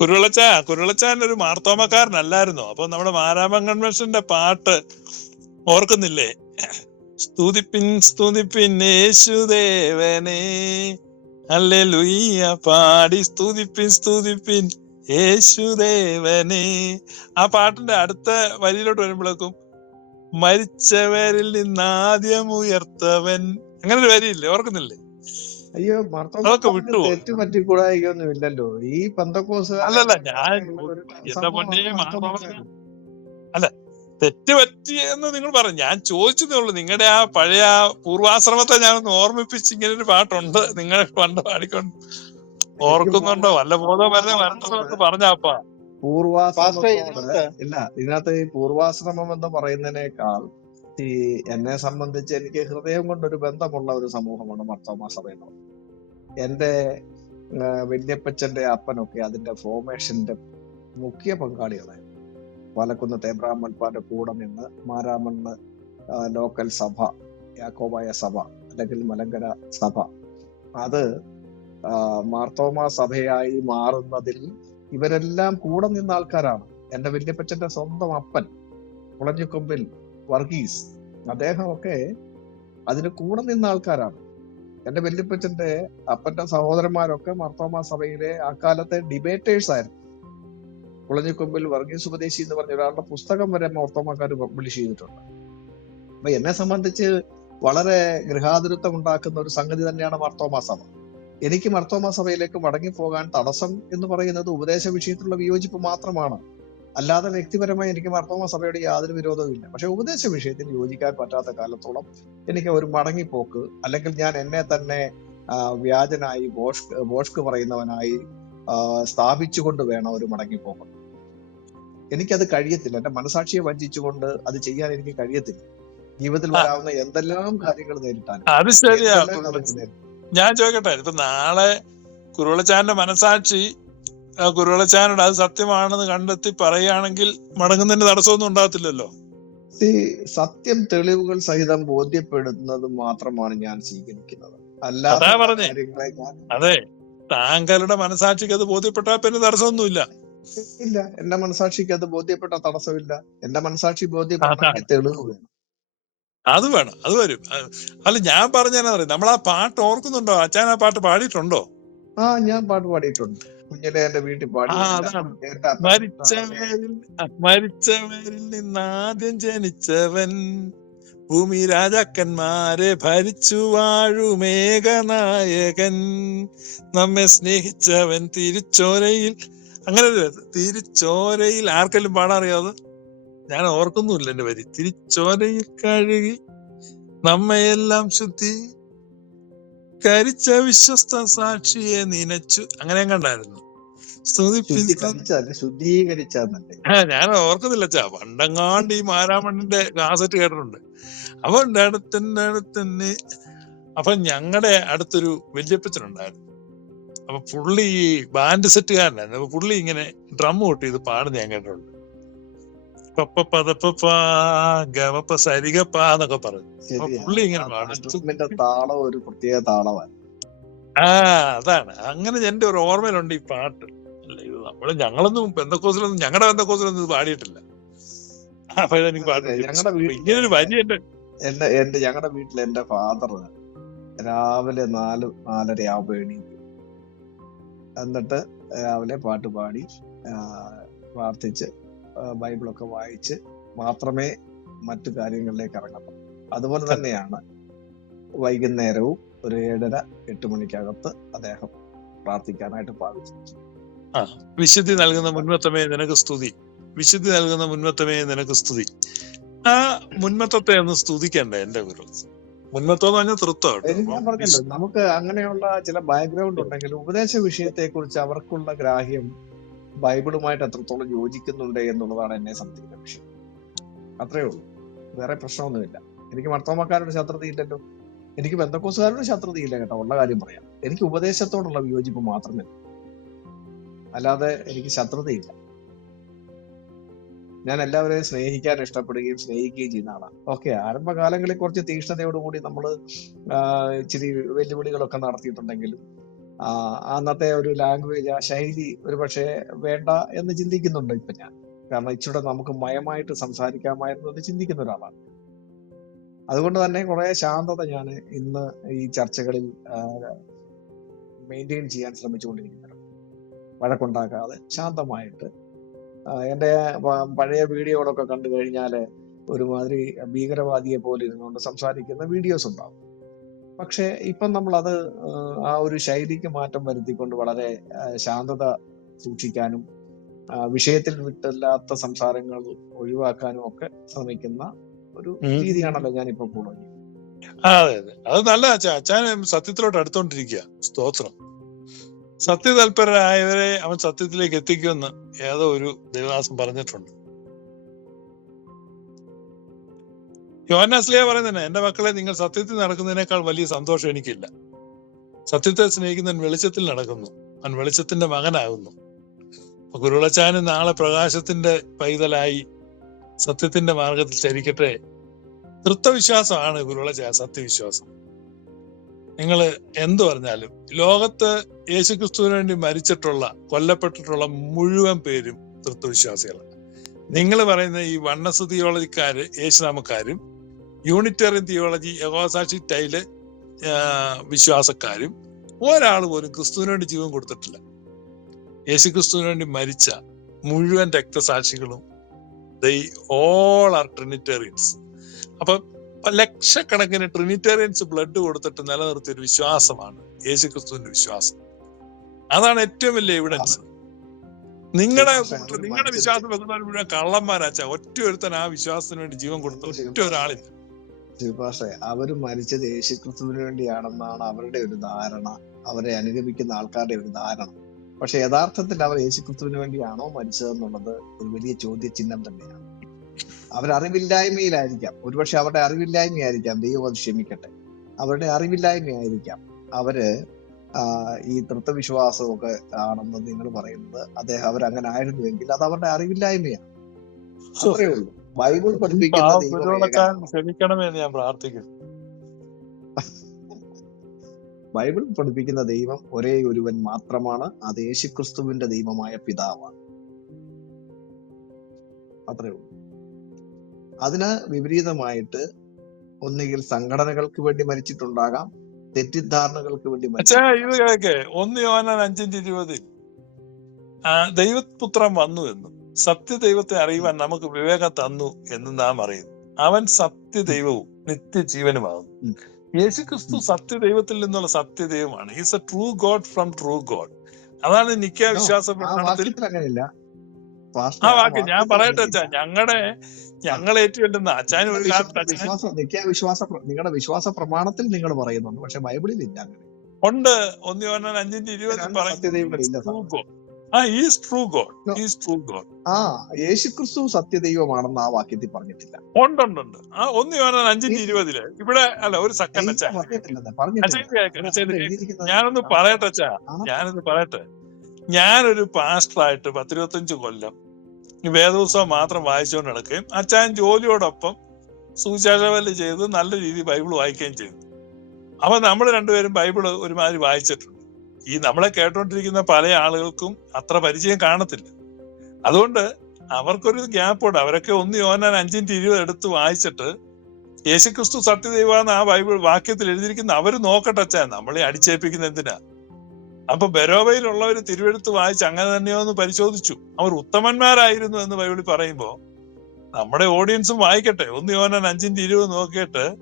കുരുളച്ച കുരുവിളച്ചാൻ ഒരു മാർത്തോമക്കാരനല്ലായിരുന്നു? അപ്പൊ നമ്മുടെ മാരാമൻ കൺവെൻഷന്റെ പാട്ട് ഓർക്കുന്നില്ലേ? സ്തുതിപ്പിൻ സ്തുതിപ്പിൻ യേശുദേവനെ. അല്ലേ ലുയ്യ പാടി. സ്തുതിപ്പിൻ സ്തുതിപ്പിൻ യേശുദേവനെ. ആ പാട്ടിന്റെ അടുത്ത വരിയിലോട്ട് വരുമ്പോഴേക്കും മരിച്ചവരിൽ നിന്നാദ്യം ഉയർത്തവൻ. അങ്ങനെ ഒരു വരിയില്ലേ? ഓർക്കുന്നില്ലേ? അയ്യോ അതൊക്കെ തെറ്റ് പറ്റി തെറ്റ് പറ്റിക്കൂടായികൊന്നും ഇല്ലല്ലോ ഈ പന്തക്കോസ് അല്ലല്ല ഞാൻ എന്റെ പൊന്നെ അല്ല തെറ്റ് പറ്റിയെന്ന് നിങ്ങൾ പറഞ്ഞു ഞാൻ ചോദിച്ചതേ ഉള്ളൂ. നിങ്ങളുടെ ആ പഴയ ആ പൂർവാശ്രമത്തെ ഞാനൊന്ന് ഓർമ്മിപ്പിച്ച് ഇങ്ങനെ ഒരു പാട്ടുണ്ട്. നിങ്ങൾ പണ്ട് പാടിക്കൊണ്ട്. ഓർക്കുന്നുണ്ടോ? വല്ല ബോധം വരുന്ന പൂർവാശ്രമത്തോട് വരണമെന്ന് പറഞ്ഞാപ്പാ പൂർവാശ്രമം ഇല്ല ഇതിനകത്ത് ഈ പൂർവാശ്രമം എന്ന് പറയുന്നതിനേക്കാൾ ഈ എന്നെ സംബന്ധിച്ച് എനിക്ക് ഹൃദയം കൊണ്ടൊരു ബന്ധമുള്ള ഒരു സമൂഹമാണ് മർത്തോമാ സഭ എന്ന് ആ, വല്യപ്പച്ചന്റെ അപ്പനൊക്കെ അതിന്റെ ഫോർമേഷന്റെ മുഖ്യ പങ്കാളികളായിരുന്നു പാലക്കുന്ന് തേബ്രാമൽപ്പാന്റെ കൂടെ നിന്ന് മാരാമണ്ണ് ലോക്കൽ സഭ യാക്കോബായ സഭ അല്ലെങ്കിൽ മലങ്കര സഭ. അത് മാർത്തോമാ സഭയായി മാറുന്നതിൽ ഇവരെല്ലാം കൂടെ നിന്ന ആൾക്കാരാണ്. എന്റെ വല്യപ്പച്ചന്റെ സ്വന്തം അപ്പൻ കുളഞ്ഞിക്കൊമ്പിൽ വർഗീസ്. അദ്ദേഹമൊക്കെ അതിന് കൂടെ നിന്ന ആൾക്കാരാണ്. എന്റെ വല്യപ്പച്ചന്റെ അപ്പന്റെ സഹോദരന്മാരൊക്കെ മർത്തോമ സഭയിലെ അക്കാലത്തെ ഡിബേറ്റേഴ്സ് ആയിരുന്നു. കുളഞ്ഞിക്കൊമ്പിൽ വർഗീസ് ഉപദേശി എന്ന് പറഞ്ഞ ഒരാളുടെ പുസ്തകം വരെ മർത്തോമക്കാർ പബ്ലിഷ് ചെയ്തിട്ടുണ്ട്. അപ്പൊ എന്നെ സംബന്ധിച്ച് വളരെ ഗൃഹാതുരത്വം ഉണ്ടാക്കുന്ന ഒരു സംഗതി തന്നെയാണ് മർത്തോമ സഭ. എനിക്ക് മർത്തോമ സഭയിലേക്ക് മടങ്ങി പോകാൻ തടസ്സം എന്ന് പറയുന്നത് ഉപദേശ വിഷയത്തിലുള്ള വിയോജിപ്പ് മാത്രമാണ്. അല്ലാതെ വ്യക്തിപരമായി എനിക്ക് മർത്തോമ സഭയോട് യാതൊരു വിരോധവും ഇല്ല. പക്ഷെ ഉപദേശ വിഷയത്തിൽ യോജിക്കാൻ പറ്റാത്ത കാലത്തോളം എനിക്ക് ഒരു മടങ്ങിപ്പോക്ക് അല്ലെങ്കിൽ ഞാൻ എന്നെ തന്നെ വ്യാജനായി ബോഷ് ബോഷ്ക്ക് പറയുന്നവനായി സ്ഥാപിച്ചുകൊണ്ട് വേണം ഒരു മടങ്ങിപ്പോക്ക്. എനിക്കത് കഴിയത്തില്ല. എന്റെ മനസാക്ഷിയെ വഞ്ചിച്ചുകൊണ്ട് അത് ചെയ്യാൻ എനിക്ക് കഴിയത്തില്ല. ജീവിതത്തിൽ വരാവുന്ന എന്തെല്ലാം കാര്യങ്ങൾ നേരിട്ടാലും അത് ശരിയാ. ഞാൻ ചോദിക്കട്ടെ ഇപ്പൊ നാളെ കുരുവിളച്ചാന്റെ മനസാക്ഷി കുരുവിളച്ചാനോട് അത് സത്യമാണെന്ന് കണ്ടെത്തി പറയുകയാണെങ്കിൽ മടങ്ങുന്നതിന് തടസ്സമൊന്നും ഉണ്ടാകത്തില്ലല്ലോ. ഈ സത്യം തെളിവുകൾ സഹിതം ബോധ്യപ്പെടുന്നത് മാത്രമാണ് ഞാൻ സ്വീകരിക്കുന്നത്. അല്ലാതെ അതെ താങ്കളുടെ മനസാക്ഷിക്ക് അത് ബോധ്യപ്പെട്ടാൽ പിന്നെ തടസ്സമൊന്നുമില്ല. ഇല്ല എന്റെ മനസാക്ഷിക്ക് അത് ബോധ്യപ്പെട്ട തടസ്സമില്ല. എന്റെ മനസാക്ഷി ബോധ്യപ്പെട്ട തെളിവ് വേണം. അത് വേണം അത് വരും. അല്ല ഞാൻ പറഞ്ഞാൽ നമ്മൾ ആ പാട്ട് ഓർക്കുന്നുണ്ടോ? അച്ഛൻ ആ പാട്ട് പാടിയിട്ടുണ്ടോ? ആ ഞാൻ പാട്ട് പാടിയിട്ടുണ്ട്. കുഞ്ഞിലെ എന്റെ വീട്ടിൽ നാളെ മരിച്ചവരിൽ മരിച്ചവരിൽ നിന്നാദ്യം ജനിച്ചവൻ ഭൂമി രാജാക്കന്മാരെ ഭരിച്ചു വാഴുമേഘനായകൻ നമ്മെ സ്നേഹിച്ചവൻ തിരിച്ചോരയിൽ അങ്ങനെ തിരിച്ചോരയിൽ ആർക്കെങ്കിലും പാടാറിയാതെ ഞാൻ ഓർക്കുന്നുമില്ല എന്റെ വരി. തിരിച്ചോരയിൽ കഴുകി നമ്മയെല്ലാം ശുദ്ധി കരിച്ച വിശ്വസ്ത സാക്ഷിയെ നിനച്ചു. അങ്ങനെ കണ്ടായിരുന്നു. ഞാൻ ഓർക്കുന്നില്ല ചാ പണ്ടങ്ങാണ്ട് ഈ മാരാമണ്ണിന്റെ കാസറ്റ് കേട്ടിട്ടുണ്ട്. അപ്പൊ എന്റെ അടുത്തിന്റെ അടുത്തന്നെ. അപ്പൊ ഞങ്ങളുടെ അടുത്തൊരു വല്യപ്പച്ചനുണ്ടായിരുന്നു. അപ്പൊ പുള്ളി ഈ ബാൻഡ് സെറ്റ് സെറ്റുകാരനായിരുന്നു. അപ്പൊ പുള്ളി ഇങ്ങനെ ഡ്രം കൊട്ടി ഇത് പാടുന്ന ഞാൻ കേട്ടിട്ടുണ്ട്. ഗവപ്പ സരിഗപ്പ എന്നൊക്കെ പറഞ്ഞു പുള്ളി ഇങ്ങനെ പാടും. താളം ഒരു പ്രത്യേക താളമാണ്. ആ അതാണ്. അങ്ങനെ എന്റെ ഒരു ഓർമ്മയിലുണ്ട് ഈ പാട്ട്. നമ്മൾ ഞങ്ങളൊന്നും ബന്ധക്കോസിലൊന്നും ഞങ്ങളുടെ ബന്ധക്കോസിലൊന്നും ഇത് പാടിയിട്ടില്ല. അപ്പൊ എനിക്ക് പാട്ട് ഇങ്ങനെ ഒരു എന്റെ എന്റെ ഞങ്ങളുടെ വീട്ടിൽ എന്റെ ഫാദർ രാവിലെ നാല് നാലര ആവുമ്പോ എണീക്കും. എന്നിട്ട് രാവിലെ പാട്ട് പാടി പ്രാർത്ഥിച്ച് ബൈബിളൊക്കെ വായിച്ച് മാത്രമേ മറ്റു കാര്യങ്ങളിലേക്ക് ഇറങ്ങത്തുള്ളൂ. അതുപോലെ തന്നെയാണ് വൈകുന്നേരവും ഒരു ഏഴര എട്ട് മണിക്കകത്ത് അദ്ദേഹം പ്രാർത്ഥിക്കാനായിട്ട് പാടിച്ചു ആ വിശുദ്ധി നൽകുന്ന മുൻമത്തമേ നിനക്ക് സ്തുതി. വിശുദ്ധി നൽകുന്ന മുൻമത്തമേ നിനക്ക് സ്തുതി. ആ മുൻമത്തത്തെ ഒന്ന് സ്തുതിക്കണ്ടേ എന്റെ ഗുരു? മുൻമത്തം എന്ന് പറഞ്ഞാൽ തൃത്വം നമുക്ക് അങ്ങനെയുള്ള ചില ബാക്ക്ഗ്രൗണ്ട് ഉണ്ടെങ്കിൽ ഉപദേശ വിഷയത്തെ കുറിച്ച് അവർക്കുള്ള ഗ്രാഹ്യം ബൈബിളുമായിട്ട് എത്രത്തോളം യോജിക്കുന്നുണ്ട് എന്നുള്ളതാണ് എന്നെ സംബന്ധിക്കുന്ന വിഷയം. അത്രേ ഉള്ളൂ. വേറെ പ്രശ്നമൊന്നുമില്ല. എനിക്ക് മർത്തോമക്കാരോട് ശത്രുതയില്ലല്ലോ എനിക്ക് ബന്ധക്കോസുകാരോട് ശത്രുതയില്ല കേട്ടോ. ഉള്ള കാര്യം പറയാം. എനിക്ക് ഉപദേശത്തോടുള്ള വിയോജിപ്പ് മാത്രമേ. അല്ലാതെ എനിക്ക് ശത്രുതയില്ല ഞാൻ എല്ലാവരെയും സ്നേഹിക്കാൻ ഇഷ്ടപ്പെടുകയും സ്നേഹിക്കുകയും ചെയ്യുന്ന ആളാണ്. ഓക്കെ ആരംഭകാലങ്ങളിൽ കുറച്ച് തീക്ഷ്ണതയോടുകൂടി നമ്മൾ ഇച്ചിരി വെല്ലുവിളികളൊക്കെ നടത്തിയിട്ടുണ്ടെങ്കിലും അന്നത്തെ ഒരു ലാംഗ്വേജ് ആ ശൈലി ഒരു പക്ഷേ വേണ്ട എന്ന് ചിന്തിക്കുന്നുണ്ട് ഇപ്പൊ ഞാൻ. കാരണം ഇച്ചിരി നമുക്ക് മയമായിട്ട് സംസാരിക്കാമായിരുന്നു എന്ന് ചിന്തിക്കുന്ന ഒരാളാണ്. അതുകൊണ്ട് തന്നെ കുറെ ശാന്തത ഞാൻ ഇന്ന് ഈ ചർച്ചകളിൽ മെയിന്റെയിൻ ചെയ്യാൻ ശ്രമിച്ചുകൊണ്ടിരിക്കുന്നത് വഴക്കുണ്ടാക്കാതെ ശാന്തമായിട്ട്. എന്റെ പഴയ വീഡിയോകളൊക്കെ കണ്ടു കഴിഞ്ഞാൽ ഒരുമാതിരി ഭീകരവാദിയെ പോലെ ഇരുന്നുകൊണ്ട് സംസാരിക്കുന്ന വീഡിയോസ് ഉണ്ടാവും. പക്ഷെ ഇപ്പം നമ്മൾ അത് ആ ഒരു ശൈലിക്ക് മാറ്റം വരുത്തിക്കൊണ്ട് വളരെ ശാന്തത സൂക്ഷിക്കാനും വിഷയത്തിൽ വിട്ടില്ലാത്ത സംസാരങ്ങൾ ഒഴിവാക്കാനും ഒക്കെ ശ്രമിക്കുന്ന ഒരു രീതിയാണല്ലോ ഞാനിപ്പോ കൂടുതൽ ആ, അതെ അതെ. അത് നല്ല അച്ഛാ അച്ഛൻ സത്യത്തിലോട്ട് അടുത്തോണ്ടിരിക്കുക സ്തോത്രം. സത്യതൽപരരായവരെ അവൻ സത്യത്തിലേക്ക് എത്തിക്കുമെന്ന് ഏതോ ഒരു ദേവദാസം പറഞ്ഞിട്ടുണ്ട്. യോഹന്നാസ്ലിയ പറയുന്നതന്നെ എന്റെ മക്കളെ നിങ്ങൾ സത്യത്തിൽ നടക്കുന്നതിനേക്കാൾ വലിയ സന്തോഷം എനിക്കില്ല. സത്യത്തെ സ്നേഹിക്കുന്നവൻ വെളിച്ചത്തിൽ നടക്കുന്നു. അവൻ വെളിച്ചത്തിന്റെ മകനാകുന്നു. ഗുരുളച്ചാന് നാളെ പ്രകാശത്തിന്റെ പൈതലായി സത്യത്തിന്റെ മാർഗത്തിൽ ചരിക്കട്ടെ. തൃത്വവിശ്വാസമാണ് ഗുരുളച്ച സത്യവിശ്വാസം. നിങ്ങൾ എന്തു പറഞ്ഞാലും ലോകത്ത് യേശുക്രിസ്തുവിന് വേണ്ടി മരിച്ചിട്ടുള്ള കൊല്ലപ്പെട്ടിട്ടുള്ള മുഴുവൻ പേരും തൃത്വവിശ്വാസികളാണ്. നിങ്ങൾ പറയുന്ന ഈ വണ്ണസ് തിയോളജിക്കാര് യേശുനാമക്കാരും യൂണിറ്ററിയൻ തിയോളജി യഹോസാക്ഷി ടൈൽ വിശ്വാസക്കാരും ഒരാൾ പോലും ക്രിസ്തുവിന് വേണ്ടി ജീവൻ കൊടുത്തിട്ടില്ല. യേശു ക്രിസ്തുവിന് വേണ്ടി മരിച്ച മുഴുവൻ രക്തസാക്ഷികളും ദൈ ഓൾ ആർ ട്രിനിറ്റേറിയൻസ് അപ്പൊ ലക്ഷക്കണക്കിന് ട്രിനിറ്റേറിയൻസ് ബ്ലഡ് കൊടുത്തിട്ട് നിലനിർത്തിയ ഒരു വിശ്വാസമാണ് യേശു ക്രിസ്തുവിന്റെ വിശ്വാസം. അതാണ് ഏറ്റവും വലിയ എവിഡൻസ് നിങ്ങളുടെ നിങ്ങളുടെ വിശ്വാസം വെക്കുന്നവർ മുഴുവൻ കള്ളന്മാരാച്ച. ഒറ്റ ഒരുത്തൻ ആ വിശ്വാസത്തിന് വേണ്ടി ജീവൻ കൊടുത്ത ഒറ്റ ഒരാളില്ല ശിവപാഷെ അവർ മരിച്ചത് യേശുക്രിസ്തുവിന് വേണ്ടിയാണെന്നാണ് അവരുടെ ഒരു ധാരണ. അവരെ അനുഗമിക്കുന്ന ആൾക്കാരുടെ ഒരു ധാരണ. പക്ഷെ യഥാർത്ഥത്തിൽ അവർ യേശുക്രിസ്തുവിന് വേണ്ടിയാണോ മരിച്ചതെന്നുള്ളത് ഒരു വലിയ ചോദ്യചിഹ്നം തന്നെയാണ്. അവരറിവില്ലായ്മയിലായിരിക്കാം ഒരുപക്ഷെ അവരുടെ അറിവില്ലായ്മയായിരിക്കാം. ദൈവം അത് ക്ഷമിക്കട്ടെ. അവരുടെ അറിവില്ലായ്മയായിരിക്കാം. അവർ ഈ തൃത്വവിശ്വാസമൊക്കെ ആണെന്ന് നിങ്ങൾ പറയുന്നത് അദ്ദേഹം അങ്ങനെ ആയിരുന്നുവെങ്കിൽ അത് അവരുടെ അറിവില്ലായ്മയാണ്. ഉള്ളൂ. ബൈബിൾ പഠിപ്പിക്കുന്ന ഞാൻ പ്രാർത്ഥിക്കുന്നു. ബൈബിൾ പഠിപ്പിക്കുന്ന ദൈവം ഒരേ ഒരുവൻ മാത്രമാണ്. അത് യേശുക്രിസ്തുവിന്റെ ദൈവമായ പിതാവാണ്. അത്രേ ഉള്ളൂ. അതിന് വിപരീതമായിട്ട് ഒന്നുകിൽ സംഘടനകൾക്ക് വേണ്ടി മരിച്ചിട്ടുണ്ടാകാം തെറ്റിദ്ധാരണകൾക്ക് വേണ്ടി മരിച്ചു ഇത് കേക്ക്. ഒന്ന് യോഹന്നാൻ അഞ്ചിന്റെ ഇരുപതിൽ. ദൈവപുത്രം വന്നു എന്നും. സത്യദൈവത്തെ അറിയുവാൻ നമുക്ക് വിവേകം തന്നു എന്ന് നാം അറിയുന്നു. അവൻ സത്യദൈവവും നിത്യജീവനുമാകുന്നു. യേശുക്രിസ്തു സത്യ സത്യദൈവത്തിൽ നിന്നുള്ള സത്യദൈവമാണ്. Is a true god from true god അതാണ് നിക്ക വിശ്വാസ പ്രകടനത്തിൽ പ്രമാണത്തിൽ ആ വാക്ക് ഞാൻ പറയട്ടെ അച്ഛാ ഞങ്ങളുടെ ഞങ്ങൾ ഏറ്റുവല്ലുന്ന അച്ഛാൻ ഒരു വിശ്വാസ നിങ്ങളുടെ വിശ്വാസ പ്രമാണത്തിൽ നിങ്ങൾ പറയുന്നുണ്ട്. പക്ഷെ ബൈബിളിൽ ഇല്ല ഉണ്ട്. ഒന്ന് അഞ്ചിന്റെ ഇരുപത് സത്യദൈവങ്ങളില്ല ട്രൂ ഗോഡ് ട്രൂ ഗോഡ് ആ യേശുക്രിസ്തു സത്യദൈവമാണെന്ന് ആ വാക്യത്തിൽ പറഞ്ഞിട്ടില്ല. ഉണ്ട് ഉണ്ട് ഉണ്ട്. ആ ഒന്ന് വേണം അഞ്ചിന്റെ ഇരുപതിൽ. ഇവിടെ അല്ല ഒരു സെക്കൻഡ് ഞാനൊന്ന് പറയട്ടെ അച്ഛാ. ഞാനൊന്ന് പറയട്ടെ. ഞാനൊരു പാസ്റ്ററായിട്ട് പത്തിരുപത്തഞ്ച് കൊല്ലം വേദോത്സവം മാത്രം വായിച്ചുകൊണ്ട് നടക്കുകയും അച്ഛൻ ജോലിയോടൊപ്പം സുവിശേഷവൽ ചെയ്ത് നല്ല രീതിയിൽ ബൈബിൾ വായിക്കുകയും ചെയ്തു. അപ്പൊ നമ്മൾ രണ്ടുപേരും ബൈബിൾ ഒരുമാതിരി വായിച്ചിട്ടുണ്ട്. ഈ നമ്മളെ കേട്ടോണ്ടിരിക്കുന്ന പല ആളുകൾക്കും അത്ര പരിചയം കാണത്തില്ല. അതുകൊണ്ട് അവർക്കൊരു ഗ്യാപ്പുണ്ട്. അവരൊക്കെ ഒന്ന് യോനാൻ അഞ്ചിന്റെ ഇരുപത് എടുത്ത് വായിച്ചിട്ട് യേശുക്രിസ്തു സത്യദൈവാന്ന് ആ ബൈബിൾ വാക്യത്തിൽ എഴുതിയിരിക്കുന്ന അവർ നോക്കട്ടെ അച്ഛാ നമ്മളെ അടിച്ചേൽപ്പിക്കുന്ന എന്തിനാ? അപ്പൊ ബെരോവയിലുള്ളവർ തിരുവെടുത്ത് വായിച്ച് അങ്ങനെ തന്നെയോ എന്ന് പരിശോധിച്ചു. അവർ ഉത്തമന്മാരായിരുന്നു എന്ന് ബൈബിളിൽ പറയുമ്പോൾ നമ്മുടെ ഓഡിയൻസും വായിക്കട്ടെ. ഒന്ന് യോനാൻ അഞ്ചിന്റെ ഇരുപത് നോക്കിയിട്ട്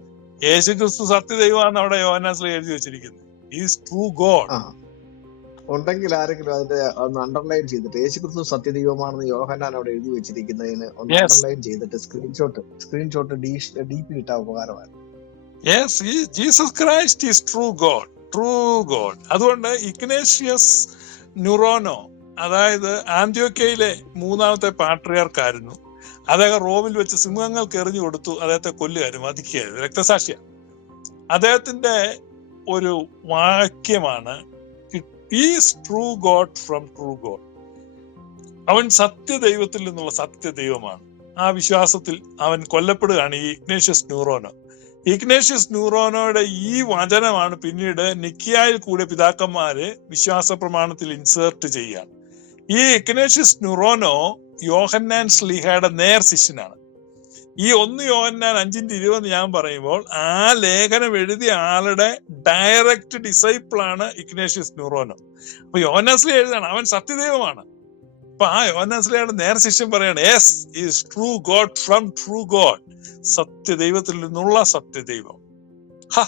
യേശുക്രിസ്തു സത്യദൈവമാണ് അവിടെ യോനാസിൽ എഴുതി വെച്ചിരിക്കുന്നത്. ഈസ് ട്രൂ ഗോഡ് ഉണ്ടെങ്കിൽ ആരെങ്കിലും അതിന്റെ ഒന്ന് അണ്ടർലൈൻ ചെയ്തിട്ട് യേശുക്രിസ്തു സത്യദൈവമാണെന്ന് യോഹന്നാൻ അവിടെ എഴുതി വെച്ചിരിക്കുന്നതിന് ഒന്ന് അണ്ടർലൈൻ ചെയ്തിട്ട് സ്ക്രീൻഷോട്ട് സ്ക്രീൻഷോട്ട് ഡി പി ഇട്ടാ yes Jesus Christ is true god true god അതുകൊണ്ട് ഇഗ്നേഷ്യസ് ന്യൂറോനോ അതായത് ആന്റിയോക്കയിലെ മൂന്നാമത്തെ പാട്രിയാർക്കായിരുന്നു. അദ്ദേഹം റോമിൽ വെച്ച് സിംഹങ്ങൾക്ക് എറിഞ്ഞു കൊടുത്തു അദ്ദേഹത്തെ കൊല്ലുകയായിരുന്നു വധിക്കുകയായിരുന്നു രക്തസാക്ഷിയാണ്. അദ്ദേഹത്തിന്റെ ഒരു വാക്യമാണ് is true god from true god അവൻ സത്യദൈവത്തിൽ നിന്നുള്ള സത്യദൈവമാണ്. ആ വിശ്വാസത്തിൽ അവൻ കൊല്ലപ്പെടുകയാണ് ഈ ഇഗ്നേഷ്യസ് ന്യൂറോനോ. ഇഗ്നേഷ്യസ് ന്യൂറോനോയുടെ ഈ വചനമാണ് പിന്നീട് നിക്കിയായിൽ കൂടെ പിതാക്കന്മാര് വിശ്വാസ പ്രമാണത്തിൽ ഇൻസേർട്ട് ചെയ്യുകയാണ്. ഈ ഇഗ്നേഷ്യസ് ന്യൂറോനോ യോഹന്നാൻ സ്ലിഹയുടെ നേർ ശിഷ്യനാണ്. ഈ ഒന്ന് യോഹന്നാൻ അഞ്ചിന്റെ ഇരുപത് ഞാൻ പറയുമ്പോൾ ആ ലേഖനം എഴുതിയ ആളുടെ ഡയറക്റ്റ് ഡിസൈപ്പിളാണ് ഇഗ്നേഷ്യസ് ന്യൂറോനോ. അപ്പൊ യോഹന്നാസ്ലി എഴുതാണ്. അവൻ സത്യദൈവമാണ്. അപ്പൊ ആ യോഹന്നാസ്ലിയുടെ നേർ ശിഷ്യം പറയാണ് as is true god from true god സത്യദൈവത്തിൽ നിന്നുള്ള സത്യദൈവം. ഹ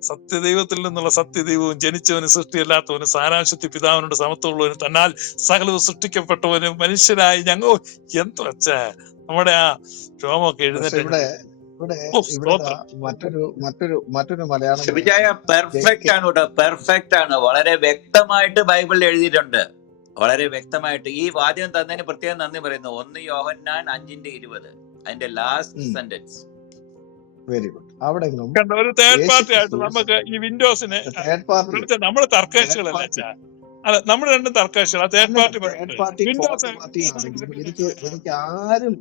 സത്യദൈവത്തിൽ നിന്നുള്ള സത്യദൈവവും ജനിച്ചവന് സൃഷ്ടിയല്ലാത്തവന് സാരാംശത്തി പിതാവിനോട് സമത്വമുള്ളവന് തന്നാൽ സകലവും സൃഷ്ടിക്കപ്പെട്ടവന് മനുഷ്യനായി ഞങ്ങൾ. എന്തോ നമ്മുടെ ആ രോമൊക്കെ എഴുന്നേറ്റ് ഇവിടെ ഇവിടെ. മറ്റൊരു മറ്റൊരു മറ്റൊരു മലയാളം പെർഫെക്റ്റ് ആണ് കേട്ടോ പെർഫെക്റ്റ് ആണ്. വളരെ വ്യക്തമായിട്ട് ബൈബിളിൽ എഴുതിയിട്ടുണ്ട്. വളരെ വ്യക്തമായിട്ട്. ഈ വാചകം തന്നതിന് പ്രത്യേകം നന്ദി പറയുന്നു. ഒന്ന് യോഹന്നാൻ അഞ്ചിന്റെ ഇരുപത്. അതിന്റെ ലാസ്റ്റ് സെന്റൻസ് വെരി ഗുഡ് അവിടെ കണ്ടോ, ഒരു തേർഡ് പാർട്ടി ആയിട്ട് നമുക്ക് ഈ വിൻഡോസിനെ തേർഡ് പാർട്ടി അല്ല നമ്മൾ രണ്ടും തർക്കകക്ഷികളാ third party third party windows fourth party എനിക്ക് എനിക്ക് ആരും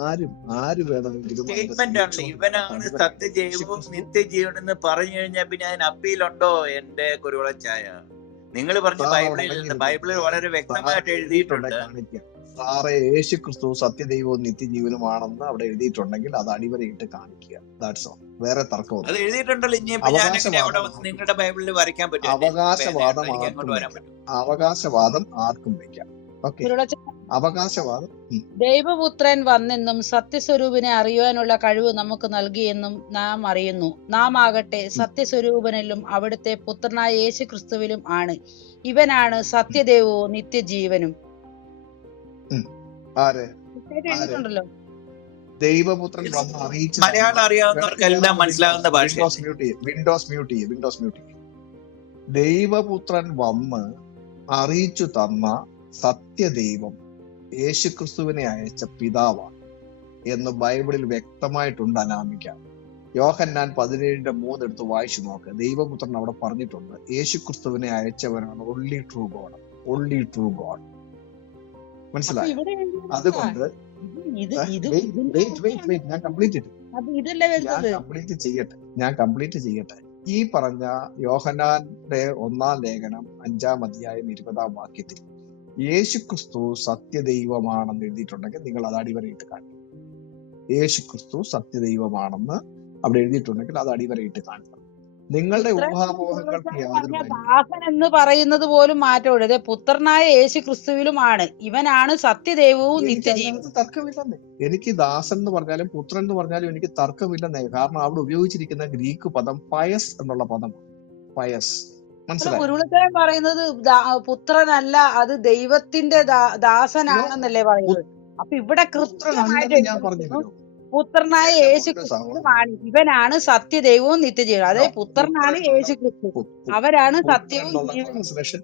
ആരും ആര് വേണമെങ്കിലും സ്റ്റേറ്റ്മെന്റ് ആണ്. ഇവനാണ് സത്യജൈവവും നിത്യജീവൻ എന്ന് പറഞ്ഞു കഴിഞ്ഞാൽ പിന്നെ അതിന് അപ്പീലുണ്ടോ എന്റെ കുരുവിളച്ചായ? നിങ്ങൾ പറഞ്ഞ ബൈബിളിൽ ബൈബിളിൽ വളരെ വ്യക്തമായിട്ട് എഴുതിയിട്ടുണ്ട്. സാറേ യേശു ക്രിസ്തു സത്യദൈവവും നിത്യജീവനുമാണെന്ന് അവിടെ എഴുതിയിട്ടുണ്ടെങ്കിൽ അത് അടിവരയിട്ട് കാണിക്കുക. ദാറ്റ്സ് ഓൾ വേറെ അത് എഴുതിയിട്ടുണ്ടല്ലോ നിങ്ങളുടെ ബൈബിളിൽ വരയ്ക്കാൻ പറ്റും? അവകാശവാദം അവകാശവാദം ആർക്കും വയ്ക്കാം. അവകാശവാദം ദൈവപുത്രൻ വന്നെന്നും സത്യസ്വരൂപിനെ അറിയുവാനുള്ള കഴിവ് നമുക്ക് നൽകിയെന്നും നാം അറിയുന്നു. നാം ആകട്ടെ സത്യസ്വരൂപനിലും അവിടുത്തെ പുത്രനായ യേശു ക്രിസ്തുവിലും ആണ്. ഇവനാണ് സത്യദേവവും നിത്യജീവനും. ആര്? എഴുതിയിട്ടുണ്ടല്ലോ. ദൈവപുത്രൻ വന്ന് അറിയിച്ചു മലയാളം അറിയാവുന്നവർക്കെല്ലാം മനസ്സിലാകുന്ന ഭാഷ വിൻഡോസ് മ്യൂട്ട് ചെയ്യും വിൻഡോസ് മ്യൂട്ട് ചെയ്യും വിൻഡോസ് മ്യൂട്ട് ചെയ്യും ദൈവപുത്രൻ വന്ന് അറിയിച്ചു തന്ന സത്യദൈവം യേശുക്രിസ്തുവിനെ അയച്ച പിതാവാണ് എന്ന് ബൈബിളിൽ വ്യക്തമായിട്ടുണ്ട് അനാമിക. യോഹന്നാൻ പതിനേഴിന്റെ മൂന്ന് എടുത്ത് വായിച്ചു നോക്ക്. ദൈവപുത്രൻ അവിടെ പറഞ്ഞിട്ടുണ്ട് യേശുക്രിസ്തുവിനെ അയച്ചവനാണ് only true god only true god മനസ്സിലായി? അതുകൊണ്ട് ഇത് ഇത് വെയിറ്റ് വെയിറ്റ് ഞാൻ കംപ്ലീറ്റ് ഞാൻ കംപ്ലീറ്റ് ചെയ്യട്ടെ. ഞാൻ കംപ്ലീറ്റ് ചെയ്യട്ടെ. ഈ പറഞ്ഞ യോഹനാന്റെ ഒന്നാം ലേഖനം അഞ്ചാം അധ്യായം ഇരുപതാം വാക്യത്തിൽ യേശുക്രിസ്തു സത്യദൈവമാണെന്ന് എഴുതിയിട്ടുണ്ടെങ്കിൽ നിങ്ങൾ അത് അടിവരയിട്ട് കാണിക്കും യേശുക്രിസ്തു സത്യദൈവമാണെന്ന് അവിടെ എഴുതിയിട്ടുണ്ടെങ്കിൽ അത് അടിവരയിട്ട് കാണിക്കണം. നിങ്ങളുടെ ഇത്രയും ഊഹാപോഹങ്ങൾക്ക് പറഞ്ഞ യാതൊരു ദാസൻ എന്ന് പറയുന്നത് പോലും മാറ്റമുണ്ട് ദേ പുത്രനായ യേശു ക്രിസ്തുവിലുമാണ് ഇവനാണ് സത്യദൈവവും നിത്യജീവിതം തർക്കമില്ലെന്നേ. എനിക്ക് ദാസൻ എന്ന് പറഞ്ഞാലും പുത്രൻ എന്ന് പറഞ്ഞാലും എനിക്ക് തർക്കമില്ലെന്നേ. കാരണം അവിടെ ഉപയോഗിച്ചിരിക്കുന്ന ഗ്രീക്ക് പദം പയസ് എന്നുള്ള പദം. പയസ്. ഗുരുളച്ചൻ പറയുന്നത് പുത്രനല്ല അത് ദൈവത്തിന്റെ ദാസനാണെന്നല്ലേ പറയുന്നത്. അപ്പൊ ഇവിടെ കൃത്യമായിട്ട് ഞാൻ പറഞ്ഞിരുന്നു പുത്രനായ യേശു ക്രിസ്തുവാണ് ഇവനാണ് സത്യദൈവവും നിത്യജീവനും. അതായത് ആ, പുത്രനാണ് യേശു ക്രിസ്തു. അവരാണ് സത്യവും ട്രാൻസ്ലേഷൻ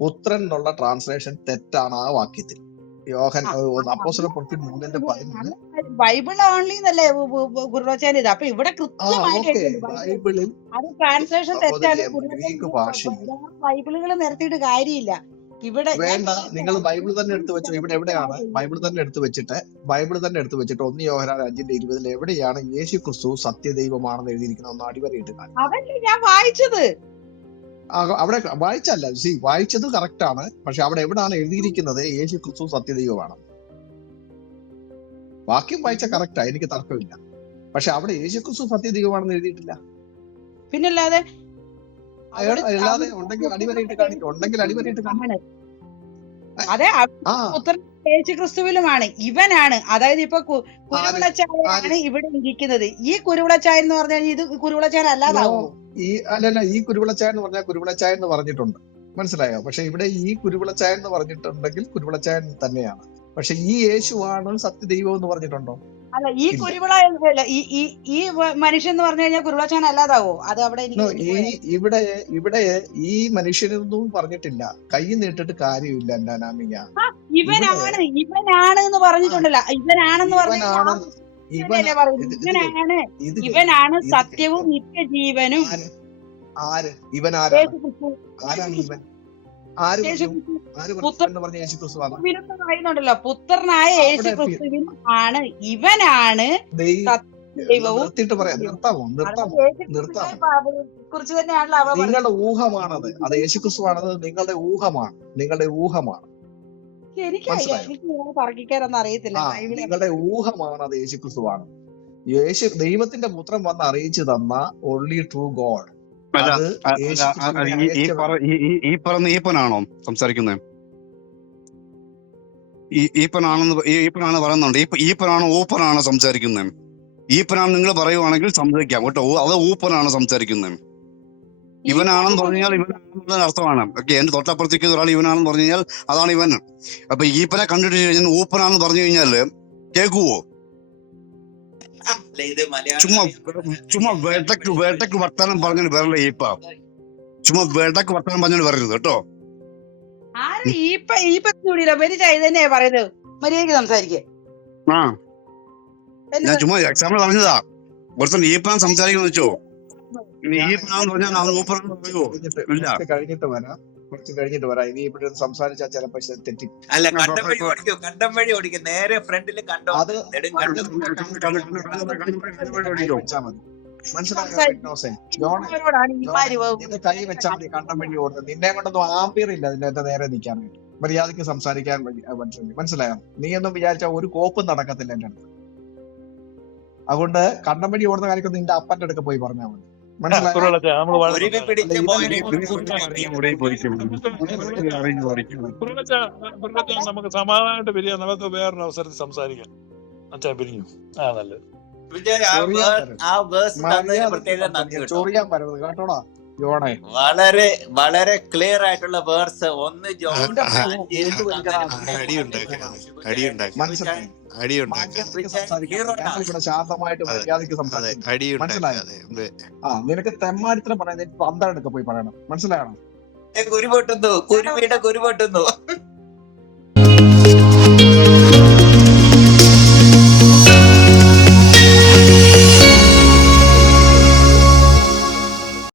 പുത്രൻ എന്നുള്ള ട്രാൻസ്ലേഷൻ തെറ്റാണ് ആ വാക്യത്തിൽ. യോഹൻ മൂന്നിന്റെ പതിമൂന്ന്. ബൈബിൾ ഓൺലി എന്നല്ലേ ഗുരുവച്ചൻ ഇത്? അപ്പൊ ഇവിടെ ബൈബിളിൽ. അത് ട്രാൻസ്ലേഷൻ തെറ്റാണ്. ബൈബിളുകൾ നിരത്തിയിട്ട് കാര്യമില്ല. ഇവിടെ വേണ്ട നിങ്ങൾ ബൈബിൾ തന്നെ എടുത്ത് വെച്ചോ. ഇവിടെ എവിടെയാണ്? ബൈബിൾ തന്നെ എടുത്ത് വെച്ചിട്ട് ബൈബിൾ തന്നെ എടുത്ത് വെച്ചിട്ട് ഒന്ന് യോഹനാൻ അഞ്ചിന്റെ ഇരുപതിൽ എവിടെയാണ് യേശു ക്രിസ്തു സത്യദൈവമാണെന്ന് എഴുതിയിരിക്കുന്നത്? ഒന്ന് അടിവരയിട്ട് അതല്ലേ ഞാൻ വായിച്ചത്. അവിടെ വായിച്ചല്ല. സി വായിച്ചത് കറക്റ്റ് ആണ്. പക്ഷെ അവിടെ എവിടെയാണ് എഴുതിയിരിക്കുന്നത്? യേശു ക്രിസ്തു സത്യദൈവമാണ്. വാക്യം വായിച്ച കറക്റ്റാ എനിക്ക് തർക്കമില്ല. പക്ഷെ അവിടെ യേശു ക്രിസ്തു സത്യദൈവമാണെന്ന് എഴുതിയിട്ടില്ല. പിന്നല്ലാതെ അയാൾ അവിടെ- അല്ലാതെ അവിടെ ഉണ്ടെങ്കിൽ അടിവരയിട്ട് കാണിക്കും. ഉണ്ടെങ്കിൽ അടിവരയിട്ട് കാണിക്കും. അതെ യേശു ക്രിസ്തുവിലുമാണ്. ഇവനാണ്. അതായത് ഇപ്പൊ കു- കുരുവിളച്ചായാണ് ഇവിടെ ഇരിക്കുന്നത്. ഈ കുരുവിളച്ചായ എന്ന് പറഞ്ഞാൽ ഇത് കുരുവിളച്ചായ അല്ലാതാവോ? ഈ അല്ലല്ല ഈ കുരുവിളച്ചായ എന്ന് പറഞ്ഞാൽ കുരുവിളച്ചായ എന്ന് പറഞ്ഞിട്ടുണ്ട്. മനസ്സിലായോ? പക്ഷെ ഇവിടെ ഈ കുരുവിളച്ചായ എന്ന് പറഞ്ഞിട്ടുണ്ടെങ്കിൽ കുരുവിളച്ചായ തന്നെയാണ്. പക്ഷെ ഈ യേശുവാണ് സത്യദൈവം എന്ന് പറഞ്ഞിട്ടുണ്ടോ? അല്ല ഈ. കുരുവിള ഈ ഈ ഈ മനുഷ്യൻ എന്ന് പറഞ്ഞു കഴിഞ്ഞാൽ കുരുവിളച്ചാൻ അല്ലാതാവോ? അത് അവിടെ ഇവിടെ ഇവിടെ ഈ മനുഷ്യനൊന്നും പറഞ്ഞിട്ടില്ല. കൈ നീട്ടിട്ട് കാര്യമില്ല എന്റെ അനാമിക ഇവനാണ് ഇവനാണ് എന്ന് പറഞ്ഞിട്ടുണ്ടല്ലോ. ഇവനാണെന്ന് പറഞ്ഞു ഇവനാണ് ഇവനാണ് സത്യവും നിത്യജീവനും. ആര്? ഇവനാരാണ്? ഇവൻ ആരാണ് ആരാണ് ഇവൻ? പറയുന്നുണ്ടല്ലോ പുത്രനായ യേശു ക്രിസ്തുവിൻ ആണ് ഇവനാണ്. കുറിച്ച് തന്നെയാണല്ലോ നിങ്ങളുടെ ഊഹമാണത്. അത് യേശുക്രിസ്തുവാണത് നിങ്ങളുടെ ഊഹമാണ്. നിങ്ങളുടെ ഊഹമാണ്. എനിക്ക് തർക്കിക്കാനൊന്നും അറിയത്തില്ല. നിങ്ങളുടെ ഊഹമാണ് അത് യേശുക്രിസ്തുവാണ്. യേശു ദൈവത്തിന്റെ പുത്രം വന്ന് അറിയിച്ചു തന്ന ഓൺലി ട്രൂ ഗോഡ് ഈപ്പനാണോ സംസാരിക്കുന്നത് ഈ ഈപ്പനാണെന്ന് ഈ ഈപ്പനാണ് പറയുന്നുണ്ട്. ഈ ഈപ്പനാണോ ഊപ്പനാണോ സംസാരിക്കുന്നത് ഈപ്പനാണ് നിങ്ങൾ പറയുവാണെങ്കിൽ സംസാരിക്കാം. കേട്ടോ അത് ഊപ്പനാണ് സംസാരിക്കുന്നത് ഇവനാണെന്ന് പറഞ്ഞാൽ കഴിഞ്ഞാൽ ഇവനാണെന്നുള്ള അർത്ഥമാണ്. ഓക്കെ എന്റെ തൊട്ടപ്പുറത്തേക്ക് ഒരാൾ ഇവനാണെന്ന് പറഞ്ഞു കഴിഞ്ഞാൽ അതാണ് ഇവൻ. അപ്പൊ ഈപ്പനെ കണ്ടിട്ട് കഴിഞ്ഞാൽ ഊപ്പനാണെന്ന് പറഞ്ഞു കഴിഞ്ഞാൽ കേൾക്കുവോ? ചുമ്മാ ചുമ്മാ വേട്ടക്ക് വേട്ടക്ക് വർത്താനം പറഞ്ഞു വരല്ലേ ഈപ്പ. ചുമ്മാ വേട്ടക്ക് വർത്താനം പറഞ്ഞു വരരുത് കേട്ടോ. ആ. ഞാൻ ചുമ്മാ എക്സാമ്പിൾ പറഞ്ഞതാ. ഒരുത്തൻ ഈപ്പാൻ സംസാരിക്കുന്നു വെച്ചോ. ഈപ്പാന്ന് പറഞ്ഞാൽ ഇല്ല. കഴിഞ്ഞിട്ട് വരാം. കുറച്ച് കഴിഞ്ഞിട്ട് വരാം. ഇനി ഇവിടെ സംസാരിച്ചാൽ ചിലപ്പോ തെറ്റി. അല്ല കണ്ടം വഴി ഓടിക്കും കണ്ടം വഴി ഓടിക്കും. നേരെ ഫ്രണ്ടിൽ കണ്ടോ? അത് കൈ വെച്ചാൽ മതി. കണ്ടം വഴി ഓടുന്നത്. നിന്നെ കൊണ്ടൊന്നും ആംബിയറില്ല അതിന്റെ നേരെ നിൽക്കാനായിട്ട് മര്യാദയ്ക്ക് സംസാരിക്കാൻ മനസ്സിലായി? മനസ്സിലായോ? നീ ഒന്നും വിചാരിച്ച ഒരു കോപ്പും നടക്കത്തില്ല എന്റെ അടുത്ത്. അതുകൊണ്ട് കണ്ടം വഴി ഓടുന്ന കാര്യമൊക്കെ നിന്റെ അപ്പന്റെ അടുക്ക പോയി പറഞ്ഞാൽ മതി. നമുക്ക് സമാധാനമായിട്ട് പിരിയാം. നമുക്ക് വേറൊരു അവസരത്തിൽ സംസാരിക്കാം. അച്ഛാ പിരിഞ്ഞു. ആ നല്ലത്. ചോറിയാൻ. കേട്ടോ. കേട്ടോടാ? വളരെ വളരെ ക്ലിയർ ആയിട്ടുള്ള വേഴ്സ് ഒന്ന് ആ, നിനക്ക് തെമ്മാരിത്തരം പറയാൻ പന്തയുടെ അടുക്ക പോയി പറയണം. മനസ്സിലായോ? കുരു പൊട്ടുന്നു കുരുവിയുടെ കുരു പൊട്ടുന്നു